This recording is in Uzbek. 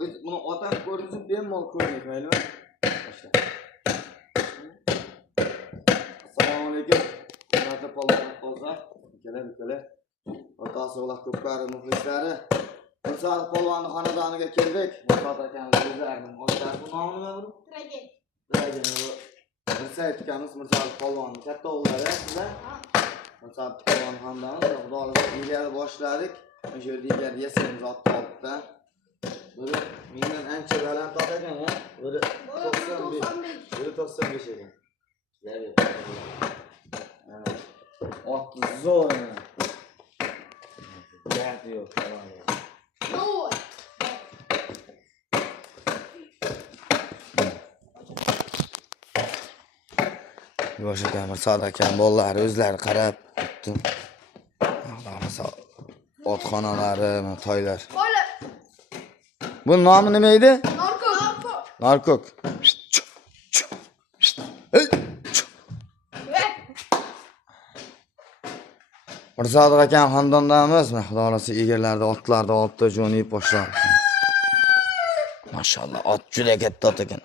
Bunu otam ko'rsin, bemalol ko'raylik, maylimi? Boshla. Assalomu alaykum. Hurmatli polvon qozlar, akalar. O'rtoq So'g'laq ko'pkari muxlislari. Mursal polvonning xonadoniga keldik. Mursal akamiz o'zlarining otalari bu nomi nima bu? Dragan bu. Mursal akamiz Mursal polvonning katta o'g'illari sizlar. Mursal polvon xonadoni Xudolar ilgari boshladik. O'sha yerda ilgari yasamiz otni olibda. Biri mendan ancha baland ot ekan ya. Biri 95 ekan. Otni zo'r. Derdi yo'q. Yosh ekan, Mursal akam bolalari o'zlari qarab o'tdim. Otxonalari, toylar. Bu nomi nima edi? Narkok. Mursal akam xonadondamiz. Xudo xolasa egarlarda otlarni olibda jo'nayib boshladi. Mashallah, ot juda katta ot ekan.